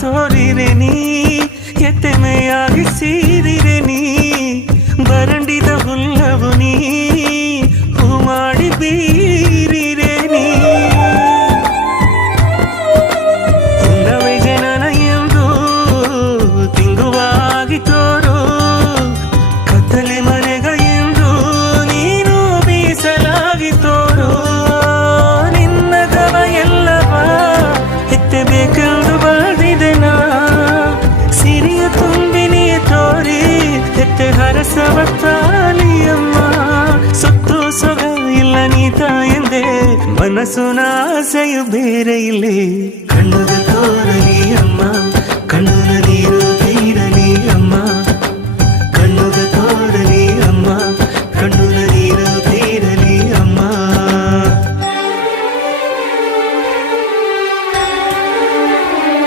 ತೋರಿರೆ ನೀ ಎತ್ತೆಮೆಯಾಗಿ ಸೀರಿರೆ ನೀ ಬರಂಡಿದ ಹುಲ್ಲವು ನೀ ಹೂ ಮಾಡಿ ಬೀರಿರೆ ನೀ ಹುಲ್ಲವೇ ಜನನ ಎಂದು ತಿಂಗುವಾಗಿ ತೋರು ಕತ್ತಲೆ ಮನೆಗ ಎಂದು ನೀನು ಬೀಸಲಾಗಿ ತೋರು ನಿನ್ನ ಗವ ಎಲ್ಲವ ಎತ್ತಬೇಕೆಂದು ಬಾಳಿದೆ ನಾ ಸಿರಿಯ ತುಂಬಿನಿಯ ತೋರಿ ಎತ್ತೆ ಹರಸವ ತಾಲಿಯಮ್ಮ ಸೊತ್ತು ಸೊಗ ಇಲ್ಲ ನೀತ ಎಂದೆ ಮನಸ್ಸು ಆಸೆಯು ಬೇರೆ ಇಲ್ಲಿ ಕಣ್ಣುಗಳು ತೋರಲಿ